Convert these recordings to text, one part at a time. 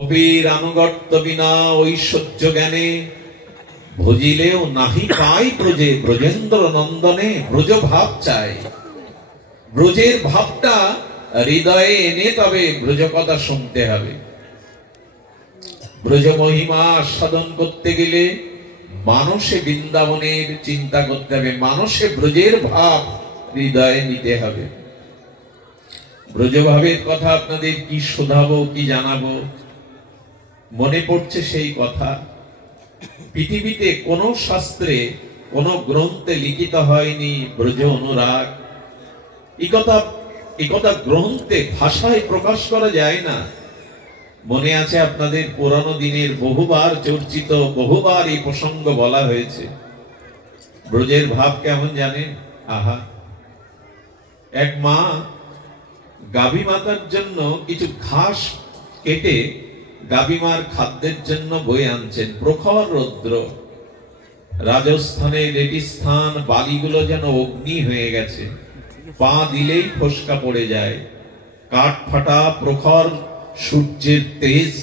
কবির আনুগত্য বিনা ঐশ্বর্য জ্ঞানে ভজিলেও নাহি পাই ব্রজে ব্রজেন্দ্র নন্দনে। ব্রজ ভাব চাই, ব্রজের ভাবটা হৃদয়ে এনে তবে ব্রজ কথা শুনতে হবে। ব্রজ মহিমা আস্বাদন করতে গেলে মানসে বৃন্দাবনের চিন্তা করতে হবে, মানসে ব্রজের ভাব হৃদয়ে নিতে হবে। ব্রজভাবের কথা আপনাদের কি শোধাবো, কি জানাবো, মনে পড়ছে সেই কথা। পৃথিবীতে কোন শাস্ত্রে কোন গ্রন্থে লিখিত হয়নি ব্রজ অনুরাগ। এই কথা গ্রন্থে ভাষায় প্রকাশ করা যায় না। মনে আছে আপনাদের পুরানো দিনের বহুবার চর্চিত, বহুবার এই প্রসঙ্গ বলা হয়েছে। ব্রজের ভাব কেমন জানেন? আহা, এক মা গাভী মাতার জন্য কিছু ঘাস কেটে গাভীমার খাদ্যের জন্য বয়ে আনছেন। প্রখর রৌদ্র, রাজস্থানের রেটিস্থান, বালিগুলো যেন অগ্নি হয়ে গেছে, পা দিলেই ফসকা পড়ে যায়। কাঠ ফাটা প্রখর সূর্যের তেজ।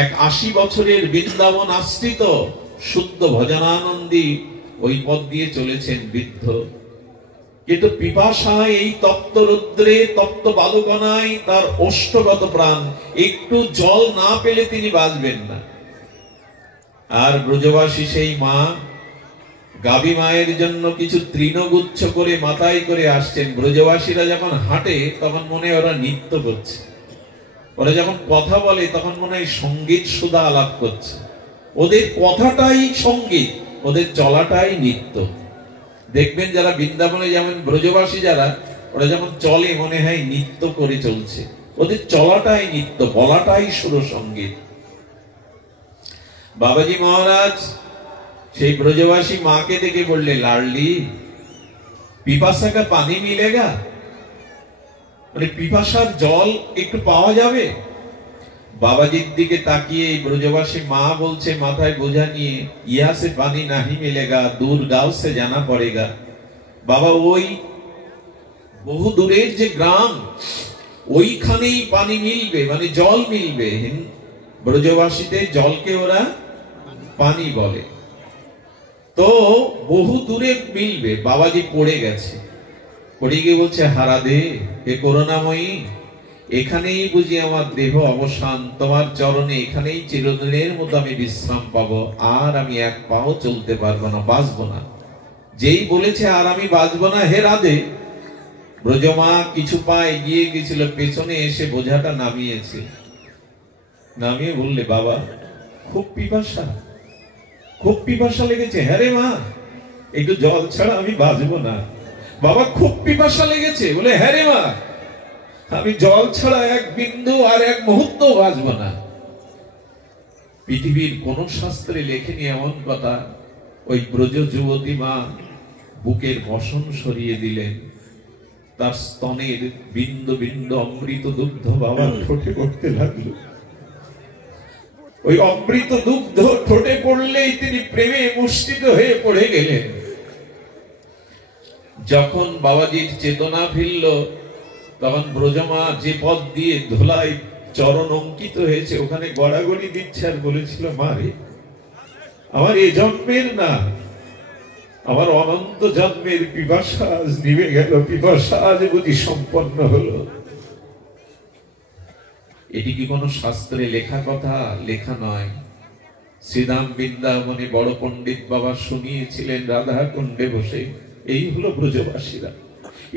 এক 80 বছরের বৃন্দাবন আশ্রিত শুদ্ধ ভজনানন্দী ওই পথ দিয়ে চলেছেন বৃদ্ধ। কিন্তু পিপাসায় এই তপ্ত রৌদ্রে, তপ্ত বালুকণায় তার ওষ্ঠগত প্রাণ, একটু জল না পেলে তিনি বাঁচবেন না। আর ব্রজবাসী সেই মা গাভী মায়ের জন্য কিছু তৃণগুচ্ছ করে মাথায় করে আসছেন। ব্রজবাসীরা যখন হাঁটে তখন মনে হয় ওরা নৃত্য করছে, ওরা যখন কথা বলে তখন মনে হয় সঙ্গীত সুধা আলাপ করছে। ওদের কথাটাই সঙ্গীত, ওদের চলাটাই নৃত্য। দেখবেন যারা বৃন্দাবনে যেমন ব্রজবাসী যারা, ওরা যেমন চলে মনে হয় নৃত্য করে চলছে, ওদের চলাটাই নৃত্য, বলাটাই সুরসঙ্গীত। বাবাজি মহারাজ সেই ব্রজবাসী মাকে দেখে বললে, লাডলি পিপাসা কা পানি মিলেগা, মানে পিপাসার জল একটু পাওয়া যাবে? বাবাজির দিকে তাকিয়ে ব্রজবাসী মা বলছে মাথায় বোঝা নিয়ে, ইহা সে পানি নাহি মিলেগা, দূর গাঁও সে জানা পড়েগা। বাবা, ওই বহু দূরের যে গ্রাম, ওইখানেই পানি মিলবে, মানে জল মিলবে। ব্রজবাসীদের জলকে ওরা পানি বলে। তো বহু দূরে মিলবে। বাবাজি পড়ে গেছে, পড়ে গিয়ে বলছে, হারাধে হে করুণাময়ী, এখানেই বুঝি আমার দেহ অবসান, তোমার চরণে এখানেই চিরদিনের মতো আমি বিশ্রাম পাবো, আর আমি এক পাও চলতে পারবো না, বাঁচবো না। যেই বলেছে আর আমি বাঁচবো না, হে রাধে, ব্রজমা কিছু পা এগিয়ে গেছিল, পেছনে এসে বোঝাটা নামিয়েছে। নামিয়ে বললে, বাবা খুব পিপাসা, খুব পিপাসা লেগেছে। হ্যাঁ রে মা, একটু জল ছাড়া আমি বাঁচবো না। বাবা খুব পিপাসা লেগেছে? বলে, হ্যাঁ রে মা, আমি জল ছাড়া এক বিন্দু আর এক মুহূর্ত বাঁচব না। পৃথিবীর কোন শাস্ত্রে লেখেনি এমন কথা। ওই ব্রজ যুবতী মা বুকের বসন সরিয়ে দিলেন, তার স্তনের বিন্দু বিন্দু অমৃত দুগ্ধ বাবার ঠোঁটে পড়তে লাগলো। ওই অমৃত দুগ্ধ ঠোঁটে পড়লেই তিনি প্রেমে মুষ্টিত হয়ে পড়ে গেলেন। যখন বাবাজির চেতনা ফিরল, তখন ব্রজমা যে পথ দিয়ে ধুলায় চরণ অঙ্কিত হয়েছে ওখানে গড়াগড়ি দিচ্ছে, আর বলেছিল, মা রে, আমার এ জন্মের না, আমার অনন্ত জন্মের পিপাসা আজ নিভে গেল, পিপাসা আজ বুঝি সম্পন্ন হলো। এটি কি কোনো শাস্ত্রে লেখা কথা? লেখা নয়। শ্রীধাম বৃন্দাবনে বড় পণ্ডিত বাবা শুনিয়েছিলেন রাধা কুণ্ডে বসে। এই হলো ব্রজবাসীরা।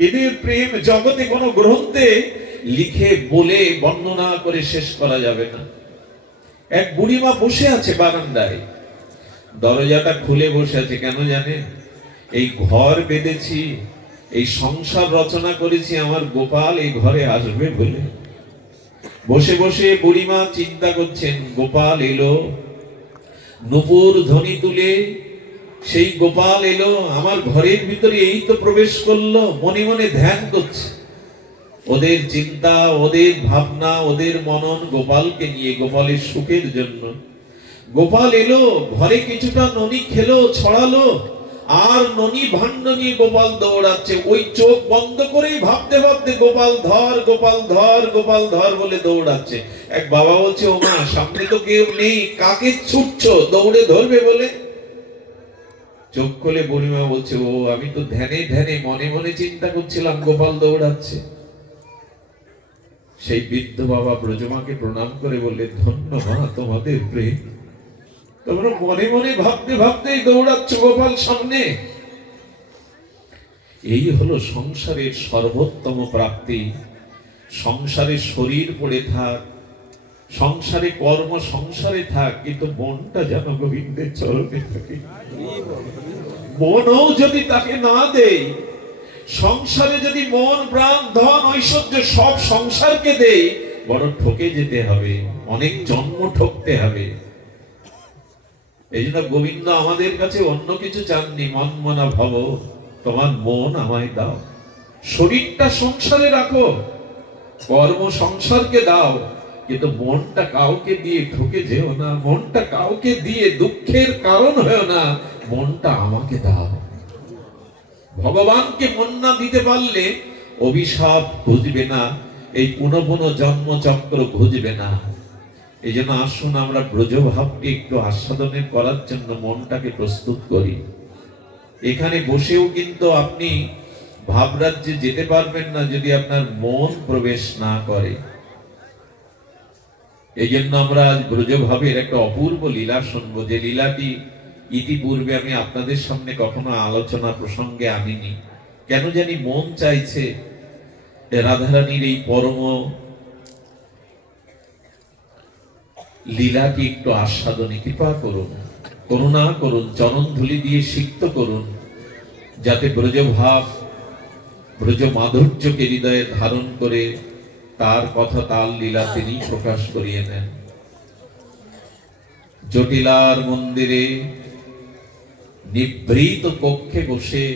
এদের প্রেম জগতে কোনো গ্রন্থে লিখে বলে বর্ণনা করে শেষ করা যাবে না। এক বুড়িমা বসে আছে বারান্দায়, দরজাটা খুলে বসে আছে। কেন জানেন? এই ঘর বেঁধেছি, এই সংসার রচনা করেছি, আমার গোপাল এই ঘরে আসবে বলে। বসে বসে বুড়িমা চিন্তা করছেন, গোপাল এলো, নূপুর ধ্বনি তুলে সেই গোপাল এলো আমার ঘরের ভিতরে, এই তো প্রবেশ করলো। মনে মনে ধ্যান করছে। ওদের চিন্তা, ওদের ভাবনা, ওদের মনন গোপালকে নিয়ে, গোপালের সুখের জন্য। গোপাল এলো, ঘরে কিছুটা ননি খেলো, ছড়ালো, আর ননি ভাণ্ড নিয়ে গোপাল দৌড়াচ্ছে। ওই চোখ বন্ধ করেই ভাবতে ভাবতে গোপাল ধর গোপাল ধর গোপাল ধর বলে দৌড়াচ্ছে। এক বাবা বলছে, ও মা, সামনে তো কেউ নেই, কাকে ছুটছো দৌড়ে ধরবে বলে? চোখ খুলে বুড়িমা বলছে, ও আমি তো ধ্যানে ধ্যানে মনে মনে চিন্তা করছিলাম গোপাল দৌড়াচ্ছে। সেই বৃদ্ধ বাবা ব্রজমাকে প্রণাম করে বললে, ধন্য মা তোমাদের প্রেম, তোমরা মনে মনে ভাবতে ভাবতেই দৌড়াচ্ছ গোপাল সামনে। এই হলো সংসারের সর্বোত্তম প্রাপ্তি। সংসারে শরীর পড়ে থাক, সংসারে কর্ম সংসারে থাক, কিন্তু মনটা যেন গোবিন্দের চরণে থাকে। মনও যদি তাকে না দেই, সংসারে যদি মন প্রাণ ধন ঐশ্বর্য সব সংসারকে দেই, বড় ঠকে যেতে হবে, অনেক জন্ম ঠকতে হবে। এই জন্য গোবিন্দ আমাদের কাছে অন্য কিছু চাননি, মন মনা ভব, তোমার মন আমায় দাও। শরীরটা সংসারে রাখো, কর্ম সংসারকে দাও, কিন্তু মনটা কাউকে দিয়ে ঠকে যেও না, মনটা কাউকে দিয়ে দুঃখের কারণ হয়েও না, মনটা আমাকে দাও। ভগবানকে মন না দিতে পারলে অভিশাপ ঘুচবে না, এই পুনঃ পুনঃ জন্মচক্র ঘুচবে না। এই জন্য আসুন আমরা ব্রজভাবকে একটু আস্বাদনে করার জন্য মনটাকে প্রস্তুত করি। এখানে বসেও কিন্তু আপনি ভাবরাজ্যে যেতে পারবেন না যদি আপনার মন প্রবেশ না করে। এই জন্য আমরা আজ ব্রজভাবের একটা অপূর্ব লীলা শুনবো, যে লীলাটি ইতিপূর্বে আমি আপনাদের সামনে কখনো আলোচনা প্রসঙ্গে আনিনি। কেন জানি মন চাইছে রাধারানীর এই পরম লীলাটি একটু আস্বাদনে কৃপা করুন, করুণা করুন, চরণ ধুলি দিয়ে সিক্ত করুন, যাতে ব্রজভাব ব্রজ মাধুর্যকে হৃদয়ে ধারণ করে তার কথা তাল লীলা তিনি প্রকাশ করিয়ে নেন। জটিলার মন্দিরে নিভৃত কক্ষে বসে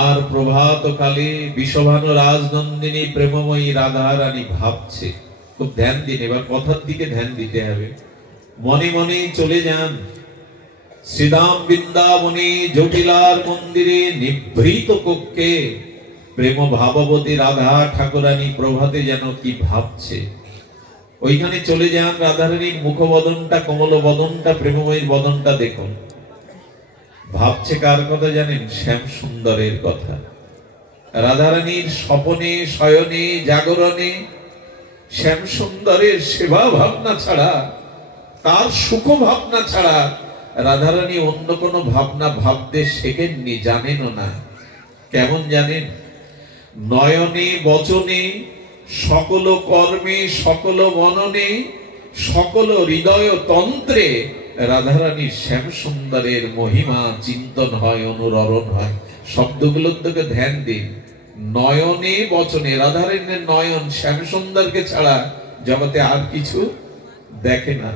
আর প্রভাত কালে বিষভানু রাজনন্দিনী প্রেমময়ী রাধা রানী ভাবছে। খুব ধ্যান দিন, এবার কথার দিকে ধ্যান দিতে হবে। মনে মনে চলে যান শ্রীধাম বৃন্দাবনে জটিলার মন্দিরে নিভৃত কক্ষে প্রেম ভাববতী রাধা ঠাকুরানী প্রভাতে যেন কি ভাবছে। ওইখানে চলে যান, রাধারানীর মুখবদনটা, কমল বদনটা, প্রেমময়ীর বদনটা দেখুন। ভাবছে কার কথা জানেন? শ্যাম সুন্দরের কথা। রাধারানীর স্বপনে শয়নে জাগরণে শ্যাম সুন্দরের সেবা ভাবনা ছাড়া, তার সুখ ভাবনা ছাড়া রাধারানী অন্য কোনো ভাবনা ভাবতে শেখেননি, জানেনও না। কেমন জানেন? নয়নে বচনে সকল কর্মে সকল মননে সকল হৃদয় তন্ত্রে রাধারানীর শ্যাম সুন্দরের মহিমা চিন্তন হয়, অনুরণন হয়। শব্দগুলোর দিকে ধ্যান দিন। নয়নে বচনে, রাধারানীর নয়ন শ্যাম সুন্দরকে ছাড়া জগতে আর কিছু দেখে না।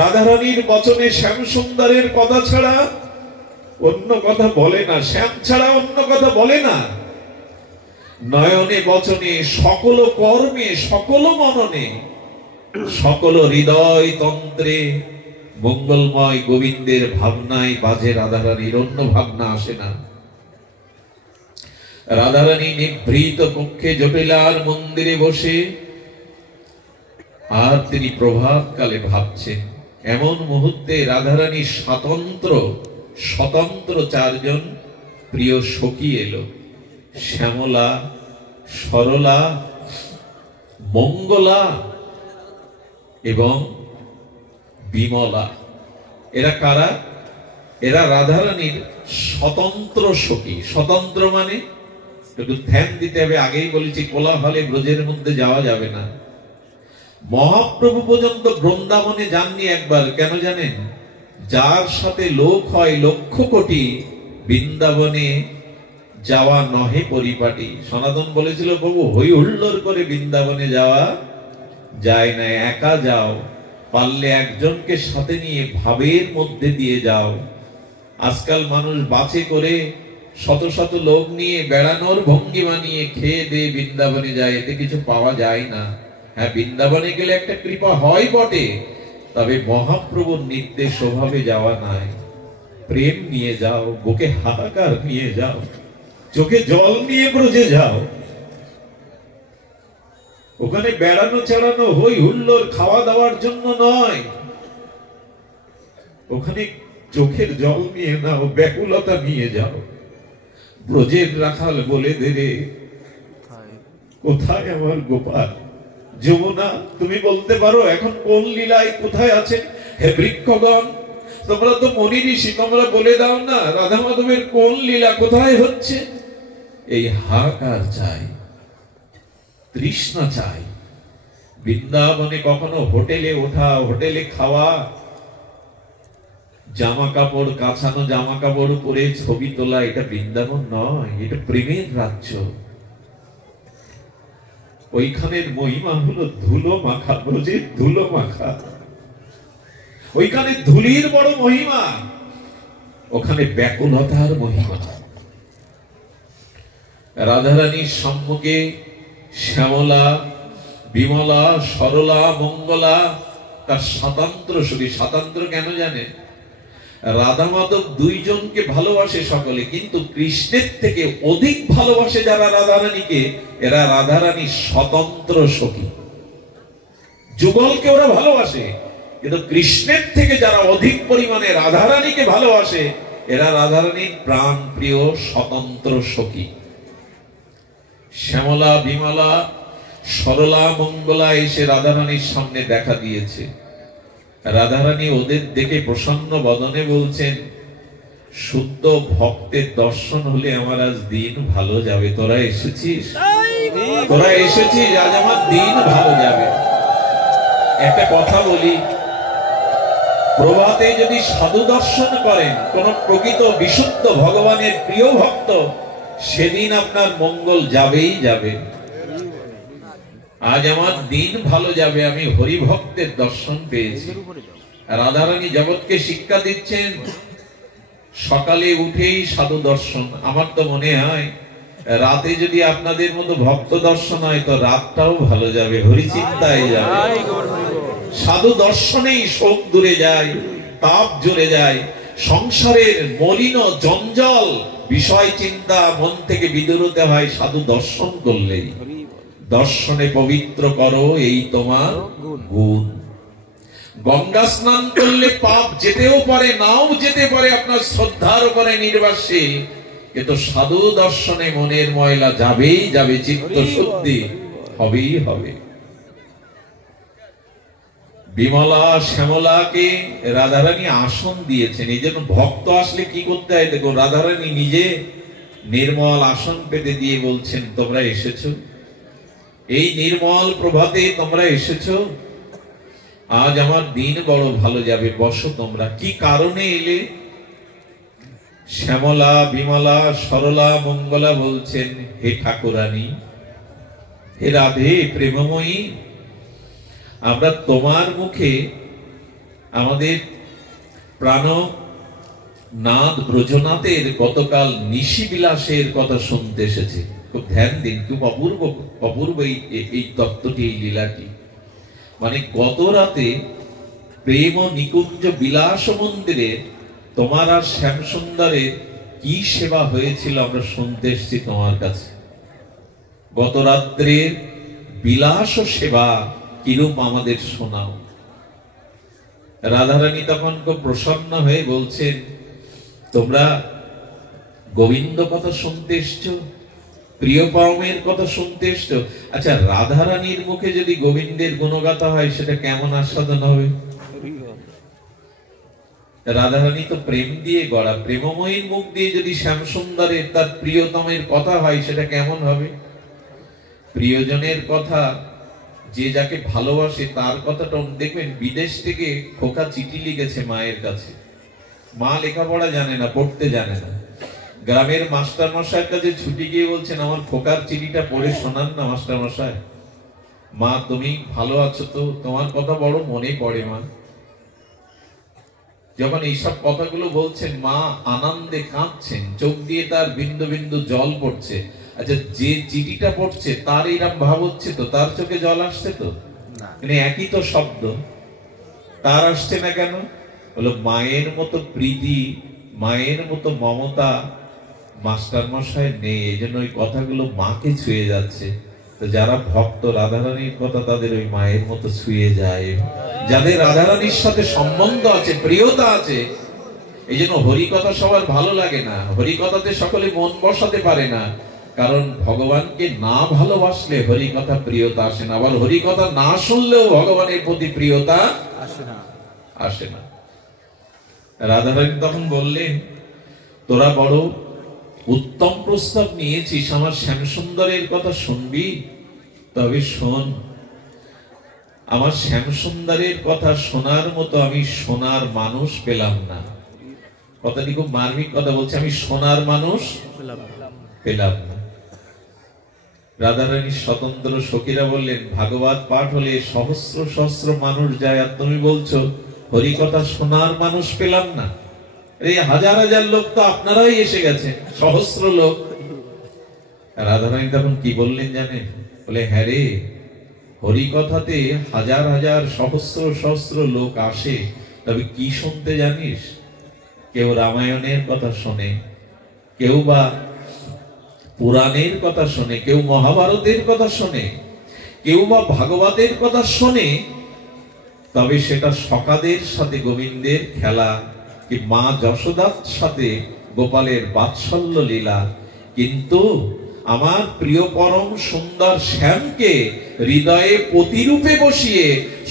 রাধারানীর বচনে শ্যাম সুন্দরের কথা ছাড়া অন্য কথা বলে না, শ্যাম ছাড়া অন্য কথা বলে না। নয়নে বচনে সকল কর্মে সকল মননে সকল হৃদয় তন্ত্রে মঙ্গলময় গোবিন্দের ভাবনায় বাজে রাধারানীর, অন্য ভাবনা আসে না। রাধারানী নিভৃত কক্ষে জটিলার মন্দিরে বসে আর তিনি প্রভাত কালে ভাবছেন। এমন মুহূর্তে রাধারানীর স্বতন্ত্র চারজন প্রিয় সখী এলো। শ্যামলা, সরলা, মঙ্গলা এবং বিমলা। এরা কারা? এরা রাধারানীর স্বতন্ত্র সখী। স্বতন্ত্র মানে একটু ধ্যান দিতে হবে। আগেই বলেছি কোলাহলে ব্রজের মধ্যে যাওয়া যাবে না। মহাপ্রভু পর্যন্ত বৃন্দাবনে যাননি একবার। কেন জানেন? যার সাথে লোক হয় লক্ষ কোটি, বৃন্দাবনে যাওয়া নহে পরিপাটি। সনাতন বলেছিল, প্রভু হই হুল্লোড় করে বৃন্দাবনে যাওয়া যায় না, একা যাও, পারলে একজনকে সাথে নিয়ে ভাবের মধ্যে দিয়ে যাও। আজকাল মানুষ বাসে করে শত শত লোক নিয়ে বেড়ানোর ভঙ্গিমা নিয়ে খেয়ে দিয়ে বৃন্দাবনে যায়, এতে কিছু পাওয়া যায় না। হ্যাঁ, বৃন্দাবনে গেলে একটা কৃপা হয় বটে, তবে মহাপ্রভুর নির্দেশ ওভাবে যাওয়া নাই। প্রেম নিয়ে যাও, বুকে হাহাকার নিয়ে যাও, চোখে জল নিয়ে ব্রজে যাও। ওখানে বেড়ানো চেড়ানো হই হুল্লোড় খাওয়া দাওয়ার জন্য নয়, ওখানে চোখের জল নিয়ে নাও, ব্যাকুলতা নিয়ে যাও। ব্রজের রাখাল বলে দেবে, কোথায় আমার গোপাল? যমুনা, তুমি বলতে পারো এখন কোন লীলায় কোথায় আছেন? হে বৃক্ষগণ, তোমরা তো মুনি ঋষি, তোমরা বলে দাও না রাধা মাধবের কোন লীলা কোথায় হচ্ছে? এই হাহাকার চাই, তৃষ্ণা চাই। বৃন্দাবনে কখনো হোটেলে ওঠা, হোটেলে খাওয়া, জামা কাপড় কাছানো, জামা কাপড় পরে ছবি তোলা, এটা বৃন্দাবন নয়, এটা প্রেমের রাজ্য। ওইখানের মহিমা হলো ধুলো মাখা, ব্রজের ধুলো মাখা। ওইখানে ধুলির বড় মহিমা, ওখানে ব্যাকুলতার মহিমা। রাধারানীর সম্মুখে শ্যামলা, বিমলা, সরলা, মঙ্গলা, তার স্বাতন্ত্র সুখী। স্বাতন্ত্র কেন জানে? রাধা মাধব দুইজনকে ভালোবাসে সকলে, কিন্তু কৃষ্ণের থেকে অধিক ভালোবাসে যারা রাধারানীকে, এরা রাধারানীর স্বতন্ত্র সখী। যুগলকে ওরা ভালোবাসে, কিন্তু কৃষ্ণের থেকে যারা অধিক পরিমাণে রাধারানীকে ভালোবাসে, এরা রাধারানীর প্রাণ প্রিয় স্বতন্ত্র সখী। শ্যামলা, বিমলা, সরলা, মঙ্গলা এসে রাধারানীর সামনে দেখা দিয়েছে। রাধারানী ওদের দেখে প্রসন্ন বদনে বলছেন, শুদ্ধ ভক্তের দর্শন হলে আমার আজ দিন ভালো যাবে। তোরা এসেছিস, তোরা এসেছিস, আজ আমার দিন ভালো যাবে। একটা কথা বলি, প্রভাতে যদি সাধু দর্শন করেন কোন প্রকৃত বিশুদ্ধ ভগবানের প্রিয় ভক্ত, সেদিন আপনার মঙ্গল যাবেই যাবে। আজ আমার দিন ভালো যাবে, আমি হরিভক্তের দর্শন পেয়েছি। রাধারানী জগৎকে শিক্ষা দিচ্ছেন, সকালে উঠেই সাধু দর্শন। আমার তো মনে হয় রাতে যদি আপনাদের মতো ভক্ত দর্শন হয় তো রাতটাও ভালো যাবে, হরিচিন্তায় যাবে। সাধু দর্শনেই শোক দূরে যায়, তাপ জুড়ে যায়, সংসারের মলিন জঞ্জাল বিষয় চিন্তা মন থেকে বিদূরত হয় সাধু দর্শন করলেই। দর্শনে পবিত্র করো এই তোমার গুণ। গঙ্গা স্নান করলে পাপ যেতেও পারে, নাও যেতে পারে, আপনার শ্রদ্ধার উপরে নির্বাসী, কিন্তু সাধু দর্শনে মনের ময়লা যাবেই যাবে, চিত্ত শুদ্ধি হবেই হবে। বিমলা, শ্যামলাকে রাধারানী আসন দিয়েছেন, এই জন্য ভক্ত আসলে কি করতে হয় দেখো, রাধারানী নিজে নির্মল আসন পেতে দিয়ে বলছেন, তোমরা এসেছো এই নির্মল প্রভাতে, তোমরা এসেছো, আজ আমার দিন বড় ভালো যাবে, বসো তোমরা। কি কারণে এলে? শ্যামলা, বিমলা, সরলা, মঙ্গলা বলছেন, হে ঠাকুরানী, হে রাধে প্রেমময়ী, আমরা তোমার মুখে আমাদের প্রাণনাথ ব্রজনাথের গতকাল নিশি বিলাসের কথা শুনতে এসেছি। খুব ধ্যান দিন, খুব অপূর্ব অপূর্ব এই তত্ত্বটি, এই লীলাটি। মানে গত রাতে প্রেম নিকুঞ্জ বিলাস মন্দিরে তোমার আর শ্যাম সুন্দরের কি সেবা হয়েছিল আমরা শুনতে এসেছি তোমার কাছে। গত রাত্রের বিলাস সেবা কিরূপ আমাদের শোনাও। রাধারানী তখন খুব প্রসন্ন হয়ে বলছেন, তোমরা গোবিন্দ কথা শুনতে এসছো, প্রিয় পাওমের কথা শুনতে এসছো। আচ্ছা, রাধারানীর মুখে যদি গোবিন্দের গুণগাথা হয় সেটা কেমন আস্বাদন হবে? রাধারানী তো প্রেম দিয়ে গড়া, প্রেমময়ীর মুখ দিয়ে যদি শ্যামসুন্দরের তার প্রিয়তমের কথা হয় সেটা কেমন হবে? প্রিয়জনের কথা, যে যাকে ভালোবাসে তার কথাটা দেখবেন। বিদেশ থেকে খোকা চিঠি লিখেছে মায়ের কাছে, মা লেখাপড়া জানে না, পড়তে জানে না। গ্রামের মাস্টার মশাইয়ের কাছে ছুটি গিয়ে বলছেন, আমার খোকার চিঠিটা পড়ে শোনান না মাস্টার মশাই। মা, তুমি ভালো আছো তো? তোমার কথা বড় মনে পড়ে মা। যখন এইসব কথাগুলো বলছেন, মা আনন্দে কাঁদছেন, চোখ দিয়ে তার বিন্দু বিন্দু জল পড়ছে। আচ্ছা, যে চিঠিটা পড়ছে তার এরকম ভাব হচ্ছে তো? তার চোখে জল আসছে তো? মানে একই তো শব্দ, তার আসছে না কেন? বলো, মায়ের মতো প্রীতি মায়ের মতো মমতা মাস্টার মশাই নেই, এই জন্য ওই কথাগুলো মাকে ছুঁয়ে যাচ্ছে। তো যারা ভক্ত রাধারানীর কথা তাদের ওই মায়ের মতো ছুঁয়ে যায়, যাদের রাধারানীর সাথে সম্বন্ধ আছে, প্রিয়তা আছে। এই জন্য হরিকথা সবার ভালো লাগে না, হরিকথাতে সকলে মন বসাতে পারে না, কারণ ভগবানকে না ভালোবাসলে হরিকথা প্রিয়তা আসে না, আবার হরিকথা না শুনলেও ভগবানের প্রতি প্রিয়তা আসে না। রাধারানী তখন বললেন, তোরা বড় উত্তম প্রস্তাব নিয়েছিস, আমার শ্যামসুন্দরের কথা শুনবি? তবে শোন, আমার শ্যামসুন্দরের কথা শোনার মতো আমি সোনার মানুষ পেলাম না। কথাটি খুব মার্মিক কথা বলছে, আমি সোনার মানুষ পেলাম না। রাধারানীর স্বতন্ত্র সখীরা বললেন, ভাগবত পাঠ হলে সহস্র সহস্র মানুষ যায়, আর তুমি বলছো হরিকথা শোনার মানুষ পেলাম না? এই হাজার হাজার লোক তো আপনারাই এসে গেছেন, সহস্র লোক। রাধারানী তখন কি বললেন জানেন? বলে, হ্যাঁ রে, হরিকথাতে হাজার হাজার সহস্র সহস্র লোক আসে, তবে কি শুনতে জানিস? কেউ রামায়ণের কথা শোনে, কেউ বা পুরাণের কথা শোনে, কেউ মহাভারতের কথা শোনে, কেউ বা ভাগবতের কথা শোনে, তবে সেটা সখাদের সাথে গোবিন্দের খেলা, কি মা যশোদার সাথে গোপালের বাৎসল্য লীলা। কিন্তু আমার প্রিয় পরম সুন্দর শ্যামকে হৃদয়ে প্রতিরূপে বসিয়ে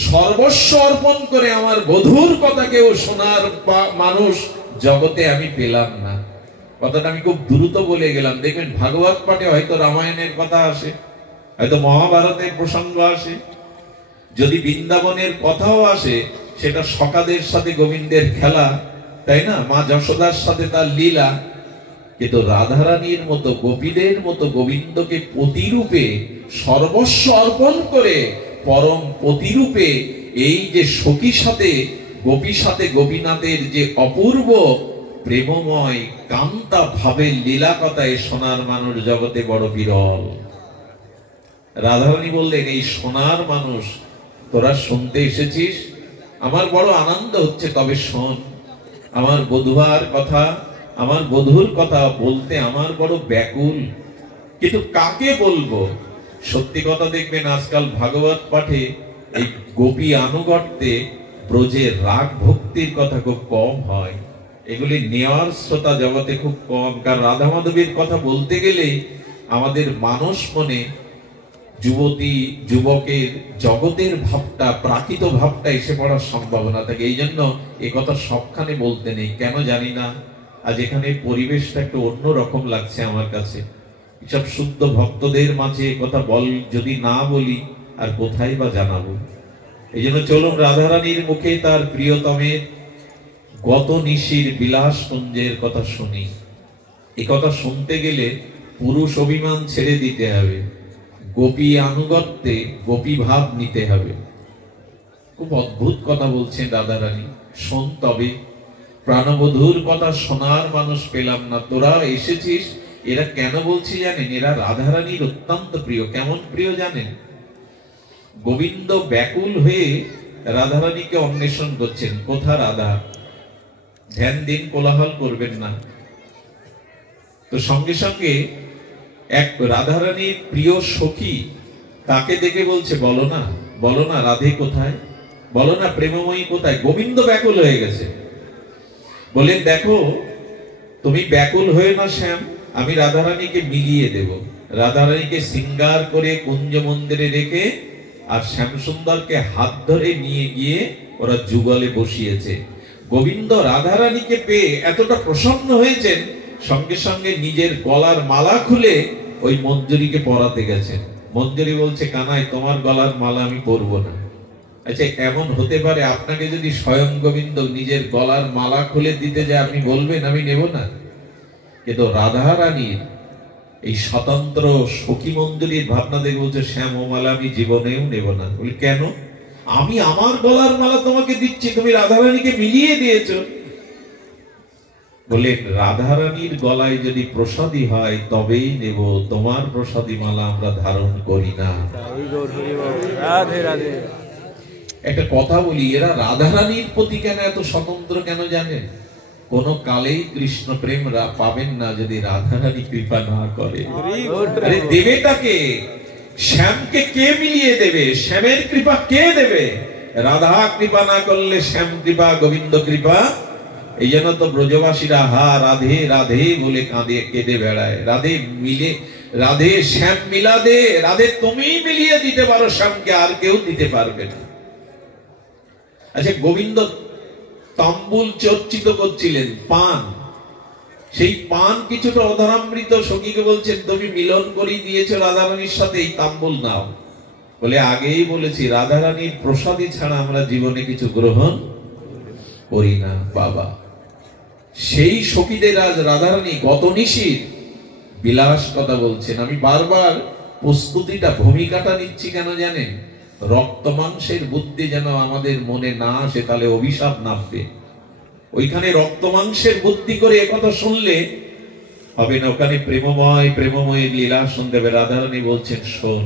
সর্বস্ব অর্পণ করে আমার বধূর কথা কেউ শোনার মানুষ জগতে আমি পেলাম না। কথাটা আমি খুব দ্রুত বলে গেলাম। দেখবেন ভাগবত পাঠে হয়তো রামায়ণের কথা আসে, হয়তো মহাভারতের প্রসঙ্গ আসে, যদি বৃন্দাবনের কথাও আসে, সেটা সখাদের সাথে গোবিন্দের খেলা, তাই না, মা যশোদার সাথে তার লীলা। কিন্তু রাধারানীর মতো, গোপীদের মতো গোবিন্দকে প্রতিরূপে সর্বস্ব অর্পণ করে পরম প্রতিরূপে এই যে সখী সাথে গোপী সাথে গোপীনাথের যে অপূর্ব প্রেমময় কান্তা ভাবের লীলা কথায় সোনার মানুষ জগতে বড় বিরল। রাধারানী বললেন, এই সোনার মানুষ তোরা শুনতে এসেছিস, আমার বড় আনন্দ হচ্ছে, তবে শোন, আমার বধূর কথা, আমার বধূর কথা বলতে আমার বড় ব্যাকুল, কিন্তু কাকে বলবো? সত্যি কথা, দেখবেন আজকাল ভাগবত পাঠে এই গোপী আনুগত্যে ব্রজের রাগ ভক্তির কথা খুব কম হয়, এগুলি নেওয়ার শ্রোতা জগতে খুব কম। কারণ রাধা মাধবীর কথা বলতে গেলে আমাদের মানুষ মনে যুবতী যুবকের জগতের ভাবটা, প্রাকৃত ভাবটা এসে পড়ার সম্ভাবনা থাকে। এই জন্য এ কথা সবখানে বলতে নেই, কেন জানি না। আজ এখানে পরিবেশটা একটু অন্যরকম লাগছে আমার কাছে। এসব শুদ্ধ ভক্তদের মাঝে কথা যদি না বলি আর কোথায় বা জানাবো। এই জন্য চলুন রাধারানীর মুখে তার প্রিয়তমের গত নিশির বিলাস পুঞ্জের কথা শুনি। এ কথা শুনতে গেলে পুরুষ অভিমান ছেড়ে দিতে হবে, গোপী আনুগত্যে গোপী ভাব নিতে হবে। খুব অদ্ভুত কথা বলছেন রাধারানী, শোন তবে, প্রাণবধূর কথা শোনার মানুষ পেলাম না, তোরা এসেছিস। এরা কেন বলছি জানেন? এরা রাধারানীর অত্যন্ত প্রিয়। কেমন প্রিয় জানেন? গোবিন্দ ব্যাকুল হয়ে রাধারানীকে অন্বেষণ করছেন, কোথা রাধা, ধ্যান দিন, কোলাহল করবেন না। তো সঙ্গে সঙ্গে এক রাধারানীর প্রিয় সখী তাকে দেখে বলছে, বলো না, বলো না রাধে কোথায়, বলো না প্রেমময়ী কোথায়। গোবিন্দ ব্যাকুল হয়ে গেছে। বলেন, দেখো তুমি ব্যাকুল হয়ে না শ্যাম, আমি রাধারানীকে মিলিয়ে দেব। রাধারানীকে শৃঙ্গার করে কুঞ্জ মন্দিরে রেখে আর শ্যামসুন্দরকে হাত ধরে নিয়ে গিয়ে ওরা যুগলে বসিয়েছে। গোবিন্দ রাধারানীকে পেয়ে এতটা প্রসন্ন হয়েছেন, সঙ্গে সঙ্গে নিজের গলার মালা খুলে ওই মঞ্জুরিকে পরাতে গেছেন। মঞ্জুরি বলছে, কানাই তোমার গলার মালা আমি পরবো না। আচ্ছা, এমন হতে পারে আপনাকে যদি স্বয়ং গোবিন্দ নিজের গলার মালা খুলে দিতে যায়, আপনি বলবেন আমি নেব না? কিন্তু রাধারানীর এই স্বতন্ত্র সখী মঞ্জুরির ভাবনা দেখে বলছে, শ্যাম ও মালা আমি জীবনেও নেব না। বলি, কেন? আমি আমার গলার মালা তোমাকে দিচ্ছি, তুমি রাধারানীকে মিলিয়ে দিয়েছ। বলে, রাধারানীর গলায় যদি প্রসাদী হয় তবেই নেব, তোমার প্রসাদী মালা আমরা ধারণ করি না। রাধে রাধে। একটা কথা বলি, এরা রাধারানীর প্রতি কেন এত স্বতন্ত্র কেন জানেন? কোন কালেই কৃষ্ণ প্রেম পাবেন না যদি রাধারানী কৃপা না করে। আরে দেবেটাকে, শ্যামকে কে মিলিয়ে দেবে? শ্যামের কৃপা কে দেবে? রাধা কৃপা না করলে শ্যাম কৃপা, গোবিন্দ কৃপা। এই জন্য তো ব্রজবাসীরা হা রাধে রাধে বলে কাঁদে কেঁদে বেড়ায়। রাধে মিলে, রাধে শ্যাম মিলা দে, রাধে তুমি মিলিয়ে দিতে পারো শ্যামকে, আর কেউ দিতে পারবে না। আচ্ছা, গোবিন্দ তাম্বুল চর্চিত করছিলেন, পান, সেই পান কিছুটা অধরামৃত সখীকে বলছেন তুমি মিলন করিয়ে দিয়েছো রাধারানীর সাথে, এই তাম্বুল নাও। বলে আগেই বলেছি রাধারানীর প্রসাদী ছাড়া আমরা জীবনে কিছু গ্রহণ করি না বাবা। সেই সখীদের আজ রাধারানী গত নিশীর বিলাস কথা বলছেন। আমি বারবার প্রস্তুতিটা, ভূমিকাটা নিচ্ছি কেন জানেন? রক্ত মাংসের বুদ্ধি যেন আমাদের মনে না আসে, তাহলে অভিশাপ নামবে। ওইখানে রক্ত মাংসের বুদ্ধি করে একথা শুনলে হবে না। ওখানে প্রেমময় প্রেমময় লীলা শুনতে হবে। রাধারানী বলছেন শোন।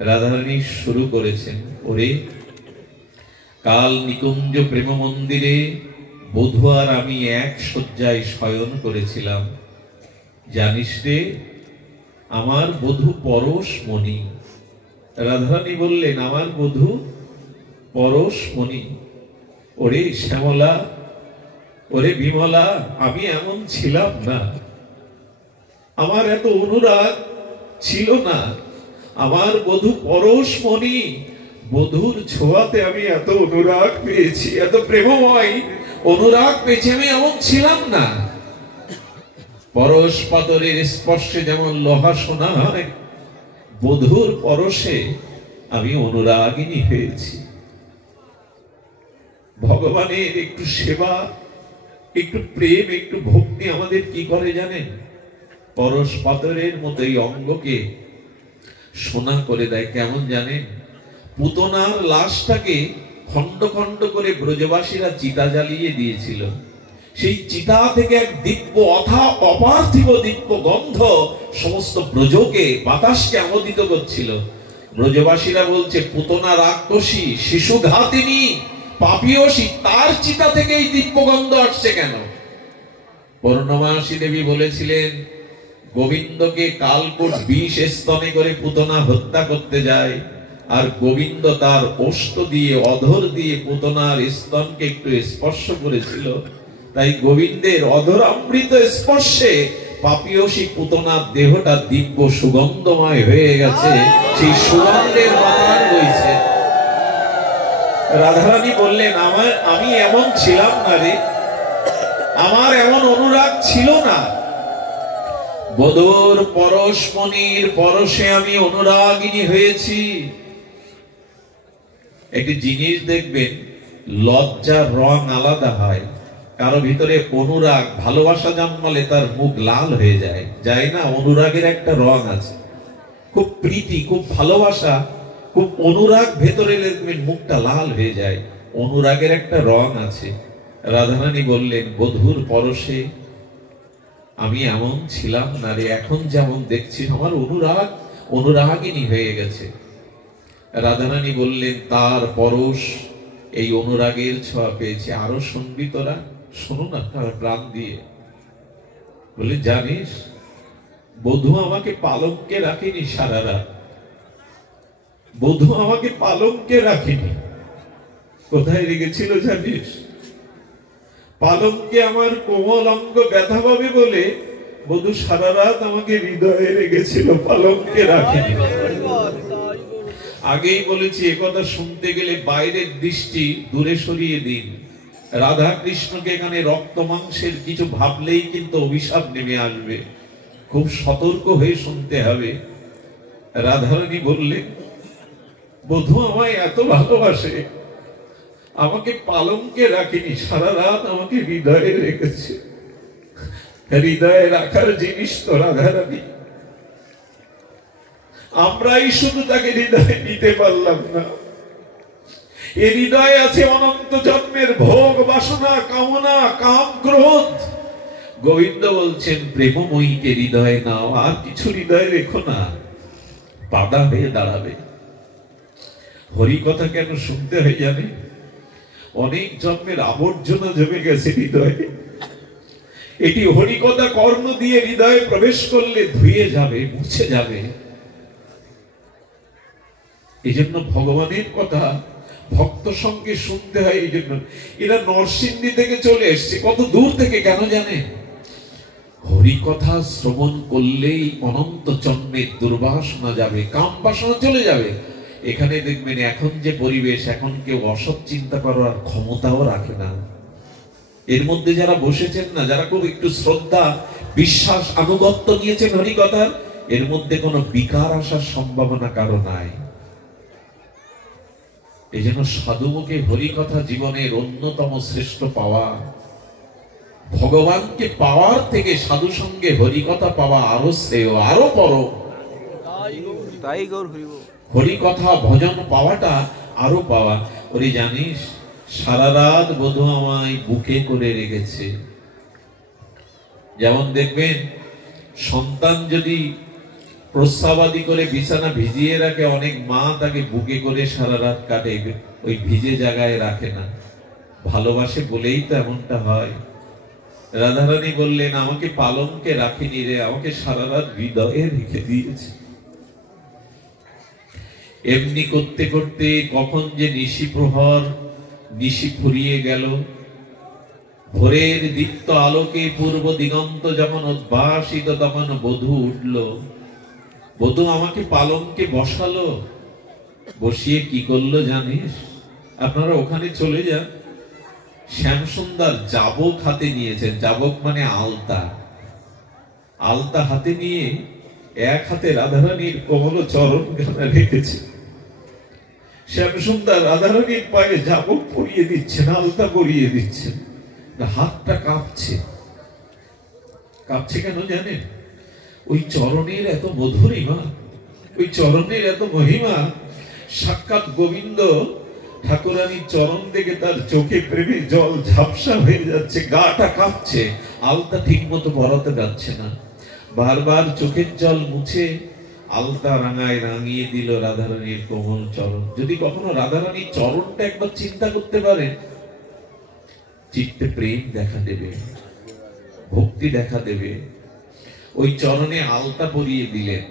রাধারানী শুরু করেছেন, ওরে কাল নিকুঞ্জ প্রেম মন্দিরে বধূ আর আমি এক শয্যায় শয়ন করেছিলাম। জানিস রে, আমার বধূ পরশমণি। রাধারানী বললেন আমার বধূ পরশমণি। ওরে শ্যামলা, ওরে বিমলা, আমি এমন ছিলাম না, আমার এত অনুরাগ ছিল না। আমার বধূ পরশমণি, বধূর ছোঁয়াতে আমি এত অনুরাগ পেয়েছি, এত প্রেমময় অনুরাগ পেয়েছি, আমি এমন ছিলাম না। পরশ পাতরের স্পর্শে যেমন লোহা সোনা হয়, বধূর পরশে আমি অনুরাগিনী হয়েছি। ভগবানের একটু সেবা, একটু প্রেম, একটু ভক্তি আমাদের কি করে জানেন? পরশ পাতরের মতো এই অঙ্গকে সোনা করে দেয়। কেমন জানেন? পুতনার লাশটাকে খন্ড খন্ড করে ব্রজবাসীরা চিতা জ্বালিয়ে দিয়েছিল। সেই চিতা থেকে এক দিব্য অপার্থিব দিব্য গন্ধ সমস্ত ব্রজকে, বাতাসকে আমোদিত করছিল। ব্রজবাসীরা বলছে পুতনা রাক্ষসী, শিশু ঘাতিনী, পাপিয়সী, তার চিতা থেকে এই দিব্য গন্ধ আসছে কেন? পূর্ণমাসী দেবী বলেছিলেন গোবিন্দকে কালকূট বিষ স্তনে করে পুতনা হত্যা করতে যায়, আর গোবিন্দ তার ওষ্ঠ দিয়ে, অধর দিয়ে পুতনার স্তনকে একটু স্পর্শ করেছিল। তাই গোবিন্দের অধর অমৃত স্পর্শে পাপিয়সী পুতনার দেহটা দিব্য সুগন্ধময় হয়ে গেছে। সেই সুগন্ধের বাতাস বইছে। রাধারানী বললেন আমি এমন ছিলাম না রে, আমার এমন অনুরাগ ছিল না। বধূর পরশমণির পরশে আমি অনুরাগিনী হয়েছি। একটি জিনিস দেখবেন, লজ্জার রং আলাদা হয়। কারো ভিতরে অনুরাগ, ভালোবাসা জন্মালে তার মুখ লাল হয়ে যায়, যায় না? অনুরাগের একটা রং আছে, খুব প্রীতি, খুব ভালোবাসা, খুব অনুরাগ ভেতরে দেখবেন মুখটা লাল হয়ে যায়। অনুরাগের একটা রং আছে। রাধারানী বললেন বধূর পরশে আমি এমন ছিলাম না রে, এখন যেমন দেখছি আমার অনুরাগিনী হয়ে গেছে। রাধারানী বললেন তার পরশ এই অনুরাগের ছোঁয়া পেয়েছে। আরো শুনবি তোরা? শোনো না প্রাণ দিয়ে। বলে জানিস বধূ আমাকে পালঙ্কে রাখেনি সারা রাত, বধূ আমাকে পালঙ্কে রাখেনি। কোথায় রেখেছিল জানিস? পালঙ্কে আমার কোমল অঙ্গ ব্যথা পাবে বলে বধূ সারা রাত আমাকে হৃদয়ে রেখেছিল, পালঙ্কে রাখেনি। আগেই বলেছি একথা শুনতে গেলে বাইরের দৃষ্টি দূরে সরিয়ে দিন। রাধা কৃষ্ণকে এখানে রক্ত মাংসের কিছু ভাবলেই কিন্তু অভিশাপ নেমে আসবে। খুব সতর্ক হয়ে শুনতে হবে। রাধারানী বললেন বধূ আমায় এত ভালোবাসে, আমাকে পালঙ্কে রাখিনি, সারা রাত আমাকে হৃদয়ে রেখেছে। হৃদয়ে রাখার জিনিস তো রাধারানী, আমরাই শুধু তাকে হৃদয়ে নিতে পারলাম না। এ হৃদয়ে আছে অনন্ত জন্মের ভোগ বাসনা, কামনা, কাম, ক্রোধ। গোবিন্দ বলছেন প্রেমময়ীকে হৃদয়ে নাও, আর কিছু হৃদয়ে রেখো না, বাধা হয়ে দাঁড়াবে। হরি কথা কেন শুনতে হয় জানে? অনেক জন্মের আবর্জনা জমে গেছে হৃদয়ে। এটি হরিকথা কর্ণ দিয়ে হৃদয়ে প্রবেশ করলে ধুয়ে যাবে, মুছে যাবে। এই জন্য ভগবানের কথা ভক্ত সঙ্গে শুনতে হয়। এই জন্য এরা নরসিংদী থেকে চলে এসছে, কত দূর থেকে, কেন জানে? হরিকথা শ্রবণ করলেই অনন্ত জন্মের দুর্বাসনা যাবে, কাম বাসনা চলে যাবে। এখানে দেখবেন এখন যে পরিবেশ, এখন কেউ অসৎ চিন্তা করার ক্ষমতাও রাখে না। এর মধ্যে যারা বসেছেন না, যারা খুব একটু শ্রদ্ধা, বিশ্বাস, আনুগত্য নিয়েছেন হরিকথার, এর মধ্যে কোনো বিকার আসার সম্ভাবনা কারো নাই। এই জন্য সাধুমুখে হরিকথা জীবনের অন্যতম শ্রেষ্ঠ পাওয়া। ভগবানকে পাওয়ার থেকে সাধু সঙ্গে হরিকথা পাওয়া আরো শ্রেয়, আরো পরম। হরিকথা ভজন পাওয়াটা আরো পাওয়া। ওরে জানিস, সারা রাত বধূ আমায় বুকে করে রেখেছে। যেমন দেখবেন সন্তান যদি প্রস্রাবাদি করে বিছানা ভিজিয়ে রাখে, অনেক মা তাকে বুকে করে সারা রাত কাটে, ওই ভিজে জায়গায় রাখে না, ভালোবাসে বলেই তো এমনটা হয়। রাধারানী বললেন, আমাকে পালঙ্কে রাখিনি রে, আমাকে সারা রাত হৃদয়ে রেখে দিয়েছে। এমনি করতে করতে কখন যে নিশি প্রহর, নিশি ফুরিয়ে গেল। ভোরের দীপ্ত আলোকে পূর্ব দিগন্ত যখন উদ্ভাসিত, তখন বধূ উঠল। বধূ আমাকে পালঙ্কে বসালো, বসিয়ে কি করলো জানিস? আপনারা ওখানে চলে যান, শ্যামসুন্দর যাবক হাতে নিয়েছেন। যাবক মানে আলতা। আলতা হাতে নিয়ে এক হাতে রাধারানীর কোমল চরণ গানা রেখেছে। শ্যামসুন্দর রাধারানীর পায়ে যাবক পরিয়ে দিচ্ছেন, আলতা পরিয়ে দিচ্ছেন। হাতটা কাঁপছে। কাঁপছে কেন জানেন? ওই চরণের এত মধুরিমা, ওই চরণের এত মহিমা। সাক্ষাৎ গোবিন্দ ঠাকুরানীর চরণ দেখে তার চোখে প্রেমে জল ঝাপসা হয়ে যাচ্ছে, গাটা কাঁপছে। আলতা ঠিক মতো পরাতে যাচ্ছে না, বারবার চোখের জল মুছে আলতা রাঙায় রাঙিয়ে দিল রাধারানীর কোমল চরণ। যদি কখনো রাধারানীর চরণটা একবার চিন্তা করতে পারেন, চিত্তে প্রেম দেখা দেবে, ভক্তি দেখা দেবে। ওই চরণে আলতা পরিয়ে দিলেন।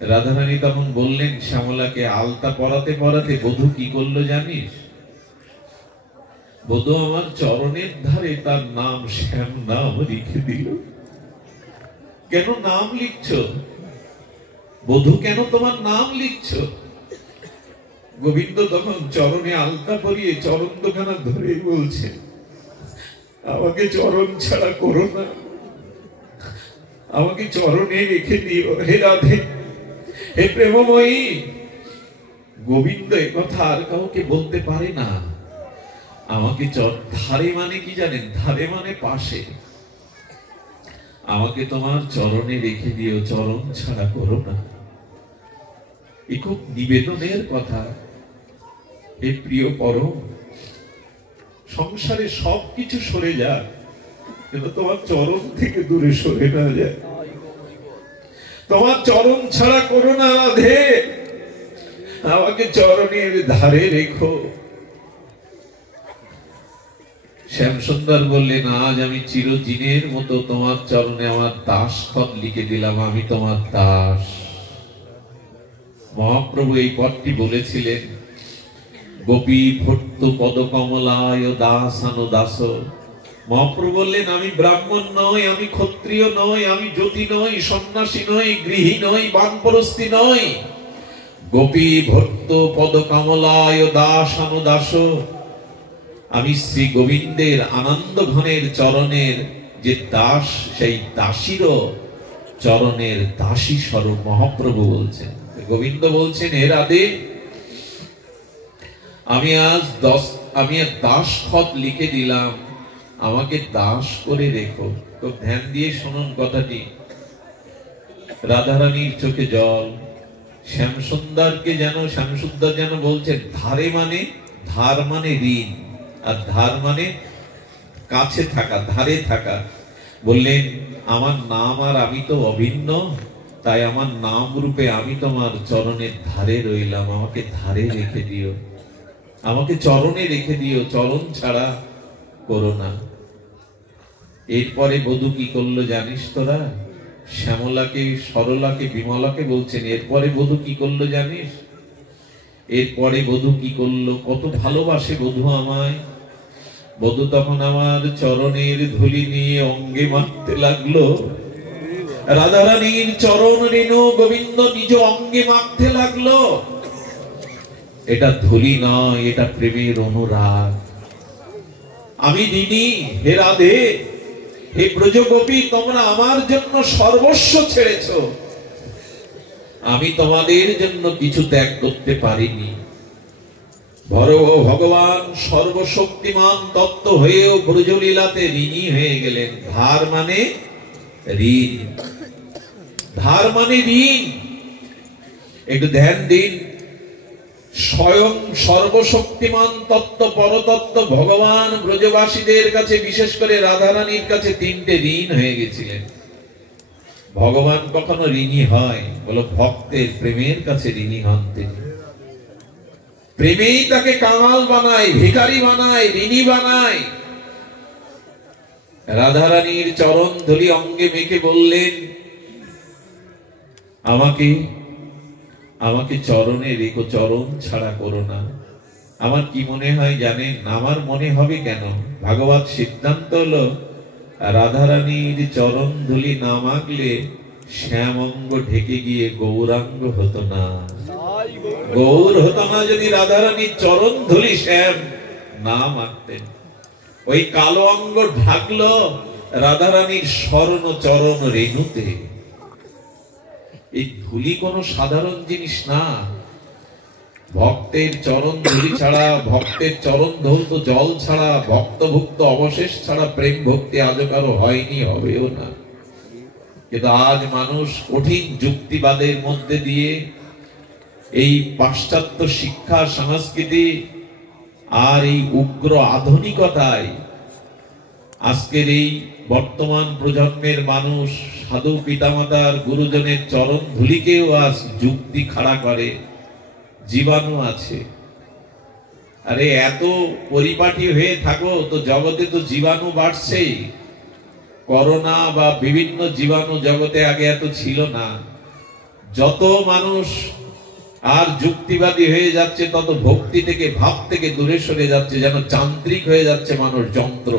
রাধারানী তখন বললেন শ্যামলাকে, আলতা পরাতে পরাতে বধূ কি করলো জানিস? বধূ আমার চরণের ধারে তার নাম শ্যাম নাম লিখে দিল। কেন নাম লিখছ বধূ, কেন তোমার নাম লিখছ? গোবিন্দ তখন চরণে আলতা পরিয়ে চরণ দুখানা ধরে বলছে, আমাকে চরণ ছাড়া করো না, আমাকে চরণে রেখে দিও হে রাধে, হে প্রেমময়ী। গোবিন্দ এ কথা আর কাউকে বলতে পারে না। আমাকে ধারে মানে কি জানেন? ধারে মানে পাশে। আমাকে তোমার চরণে রেখে দিও, চরণ ছাড়া করো না। এ খুব নিবেদনের কথা। হে প্রিয় পরম, সংসারে সবকিছু সরে যাক, কিন্তু তোমার চরণ থেকে দূরে সরে না যায়। তোমার চরণ ছাড়া করো না রাধে, আমাকে চরণের ধারে রেখো। শ্যামসুন্দর বললেন, আজ আমি চিরদিনের মতো তোমার চরণে আমার দাসখত লিখে দিলাম, আমি তোমার দাস। মহাপ্রভু এই পদটি বলেছিলেন, গোপী ভট্ট পদ কমলায় দাসানো দাস। মহাপ্রভু বললেন, আমি ব্রাহ্মণ নই, আমি ক্ষত্রিয় নই, আমি জ্যোতি নই, সন্ন্যাসী নই, গৃহী নই, বানপ্রস্থি নই। গোপী ভট্ট পদ কমলায় দাসানো দাস। আমি শ্রী গোবিন্দের আনন্দ ঘনের চরণের যে দাস, সেই দাসীরও চরণের দাসী স্বরূপ। মহাপ্রভু বলছেন, গোবিন্দ বলছেন, হে রাধে, আমি আজ দাসখত লিখে দিলাম, আমাকে দাস করে রেখো। তো ধ্যান দিয়ে শুনুন কথাটি। রাধারানীর চোখে জল। শ্যামসুন্দরকে শ্যামসুন্দর যেন বলছেন, ধারে মানে, ধার মানে ঋণ, আর ধার মানে কাছে থাকা, ধারে থাকা। বললেন, আমার নাম আর আমি তো অভিন্ন, তাই আমার নাম রূপে আমি তোমার চরণের ধারে রইলাম, আমাকে ধারে রেখে দিও। আমাকে চরণে রেখে দিও, চরণ ছাড়া করো না। এরপরে বধূ কি করলো জানিস তোরা? শ্যামলাকে, সরলাকে, বিমলাকে বলছেন, এরপরে বধূ কি করলো জানিস? এরপরে বধূ কি করলো? কত ভালোবাসে বধূ আমায়। বধূ তখন আমার চরণের ধুলি নিয়ে অঙ্গে মাখতে লাগলো। রাধারানীর চরণ রেণু গোবিন্দ নিজ অঙ্গে মাখতে লাগলো। এটা ধুলি নয়, এটা প্রেমের অনুরাগ। আমি ঋণী হে রাধে, হে ব্রজগোপী, তোমরা আমার জন্য সর্বস্ব ছেড়েছ, আমি তোমাদের জন্য কিছু ত্যাগ করতে পারিনি। ভগবান সর্বশক্তিমান তত্ত্ব হয়েও ব্রজলীলাতে ঋণী হয়ে গেলেন। ধার মানে ঋণ, ধার মানে ঋণ। একটু ধ্যান দিন। স্বয়ং সর্বশক্তিমান তত্ত্ব পরতত্ত্ব ভগবান ব্রজবাসীদের কাছে, বিশেষ করে রাধারানীর কাছে তিনটে ঋণ হয়ে গেছিলেন। ভগবান কখনো ঋণী হয়? বলো, ভক্তের প্রেমের কাছে ঋণী হন তিনি। প্রেমেই তাকে কাঙাল বানায়, ভিখারি বানায়, ঋণী বানায়। রাধারানীর চরণ ধুলি অঙ্গে মেখে বললেন, আমাকে আমাকে চরণে রেখো, চরণ ছাড়া করো না। আমার কি মনে হয় জানেন? আমার মনে হবে কেন? ভাগবত সিদ্ধান্ত হলো, রাধারানীর চরণ ধুলি না মাখলে শ্যামঙ্গ ঢেকে গিয়ে গৌরাঙ্গ হতো না। গৌর হতো না যদি রাধারানীর চরণ ধুলি শ্যাম না মাখতেন। ওই কালো অঙ্গ ঢাকলো রাধারানীর স্বর্ণ চরণ রেণুতে। এই ধুলি কোনো সাধারণ জিনিস না। ভক্তের চরণ ধুলি ছাড়া, ভক্তের চরণ ধৌত জল ছাড়া, ভক্তভুক্ত অবশেষ ছাড়া প্রেম ভক্তি আজও কারো হয়নি, হবেও না। কিন্তু আজ মানুষ কঠিন যুক্তিবাদের মধ্যে দিয়ে, এই পাশ্চাত্য শিক্ষা সংস্কৃতি আর এই উগ্র আধুনিকতায় আজকের এই বর্তমান প্রজন্মের মানুষ সাধু পিতামাতার গুরুজনের চরণ ধুলিকেও আজ যুক্তি খাড়া করে। জীবাণু আছে। আরে এত পরিপাটি হয়ে থাকো তো জগতে তো জীবাণু বাড়ছেই। করোনা বা বিভিন্ন জীবাণু জগতে আগে এত ছিল না। যত মানুষ আর যুক্তিবাদী হয়ে যাচ্ছে, তত ভক্তি থেকে, ভাব থেকে দূরে সরে যাচ্ছে, যেন যান্ত্রিক হয়ে যাচ্ছে মানুষ, যন্ত্র।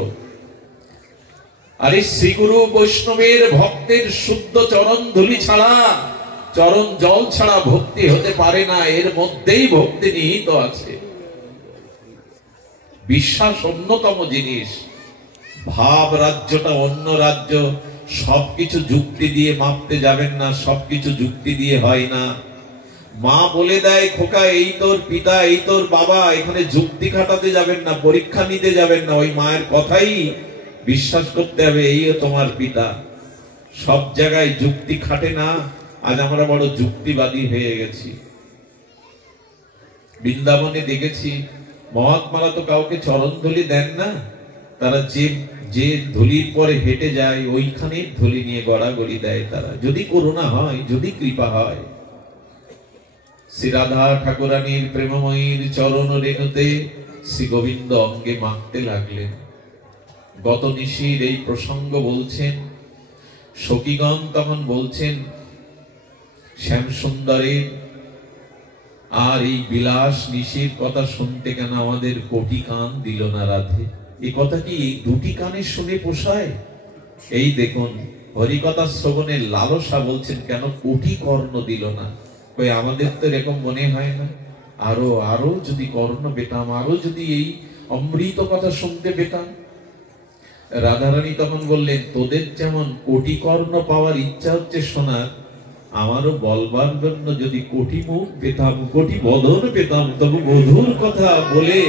আরে শ্রীগুরু বৈষ্ণবের ভক্তের শুদ্ধ চরণ ধুলি ছাড়া, চরণ জল ছাড়া ভক্তি হতে পারে না। এর মধ্যেই ভক্তি নিহিত আছে। বিশ্বাস অন্যতম জিনিস, ভাব রাজ্যটা অন্য রাজ্য। সবকিছু যুক্তি দিয়ে মাপতে যাবেন না, সবকিছু যুক্তি দিয়ে হয় না। মা বলে দেয়, খোকা এই তোর পিতা, এই তোর বাবা, এখানে যুক্তি খাটাতে যাবেন না, পরীক্ষা নিতে যাবেন না, ওই মায়ের কথাই বিশ্বাস করতে হবে, এইও তোমার পিতা। সব জায়গায় যুক্তি খাটে না। আজ আমরা বড় যুক্তিবাদী হয়ে গেছি। বৃন্দাবনে দেখেছি মহাত্মারা তো কাউকে চরণ ধুলি দেন না। তারা যে ধুলির পরে হেঁটে যায়, ওইখানে ধুলি নিয়ে গড়াগড়ি দেয় তারা, যদি করুণা হয়, যদি কৃপা হয়। শ্রী রাধা ঠাকুরানীর প্রেমময়ীর চরণ রেণুতে শ্রী গোবিন্দ অঙ্গে মাখতে লাগলেন। গত নিশির এই প্রসঙ্গ বলছেন। সখীগণ তখন বলছেন, শ্যাম সুন্দরের আর এই বিলাস নিশির কথা শুনতে কেন আমাদের কোটি কান দিল না রাধে? এই কথা কি দুটি কানে শুনে পোষায়? এই দেখুন, হরিকথা শ্রবণের লালসা বলছেন, কেন কোটি কর্ণ দিল না? কই আমাদের তো এরকম মনে হয় না? আরো আরো যদি কর্ণ পেতাম, আরো যদি এই অমৃত কথা শুনতে পেতাম। রাধারানী তখন বললেন, তোদের যেমন কোটি কর্ণ পাওয়ার ইচ্ছা হচ্ছে শোনার, আমারও বলবার জন্য যদি কোটি মুখ পেতাম, কোটি বদন পেতাম, তবু বধুর কথা বলে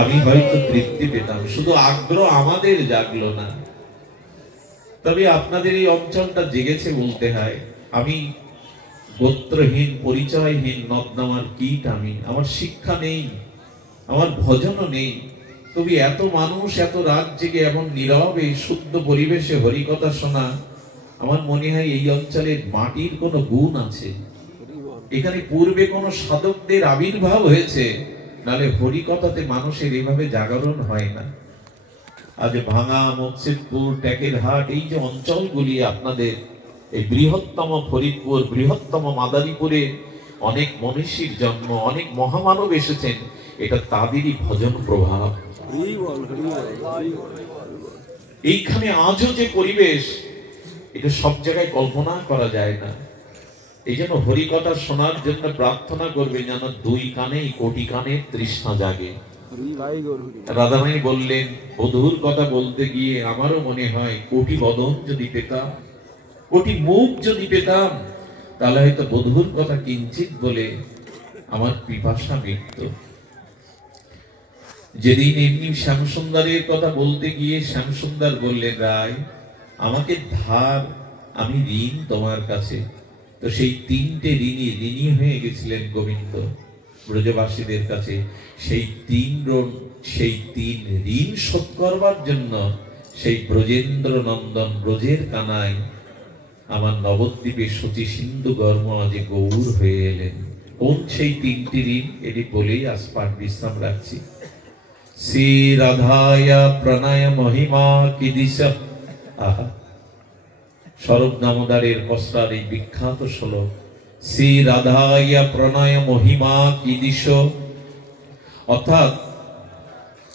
আমি হয়তো তৃপ্তি পেতাম। শুধু আগ্রহ আমাদের জাগলো না। তবে আপনাদের এই অঞ্চলটা জেগেছে বলতে হয়। আমি গোত্রহীন, পরিচয়হীন, নদনামার কীট আমি। আমার শিক্ষা নেই, আমার ভজনও নেই। তবে এত মানুষ এত রাত জেগে এমন নীরবে শুদ্ধ পরিবেশে হরিকথা শোনা, আমার মনে হয় এই অঞ্চলের মাটির কোনো গুণ আছে। এখানে পূর্বে কোন সাধকদের আবির্ভাব হয়েছে, নালে হরিকথাতে মানুষের এভাবে জাগরণ হয় না। আজ ভাঙা, মকসিদপুর, টেকেরহাট এই যে অঞ্চলগুলি আপনাদের, এই বৃহত্তম ফরিদপুর, বৃহত্তম মাদারীপুরে অনেক মনীষীর জন্ম, অনেক মহামানব এসেছেন, এটা তাদেরই ভজন প্রভাব। এইখানে আজও যে পরিবেশ, এটা সব জায়গায় কল্পনা করা যায় না। এই জন্য হরিকথা শোনার জন্য প্রার্থনা করবে যেন দুই কানেই কোটি কানের তৃষ্ণা জাগে। রাধারানী বললেন, বধূর কথা বলতে গিয়ে আমারও মনে হয় কোটি বদন যদি পেতাম, কোটি মুখ যদি পেতাম, তাহলে হয়তো বধূর কথা কিঞ্চিত বলে আমার পিপাসা মিটত। যেদিন এমনি শ্যামসুন্দরের কথা বলতে গিয়ে শ্যামসুন্দর বললেন, রায় আমাকে ধার, আমি ঋণ তোমার কাছে। তো সেই তিনটে ঋণী হয়ে গেছিলেন গোবিন্দ ব্রজবাসীদের কাছে। সেই তিন ঋণ শোধ করবার জন্য সেই ব্রজেন্দ্র নন্দন, ব্রজের কানায় আমার নবদ্বীপে সতী সিন্ধু গর্ম আজ গৌর হয়ে এলেন। কোন সেই তিনটি ঋণ, এটি বলেই আজ পাঠ বিশ্রাম রাখছি। শ্রী রাধায়া প্রণয় মহিমা কি দিশা। আহা, স্বরূপ দামোদরের কষ্টার এই বিখ্যাত শ্লোক, শ্রী রাধায়া প্রণয় মহিমা কি দিশ। অর্থাৎ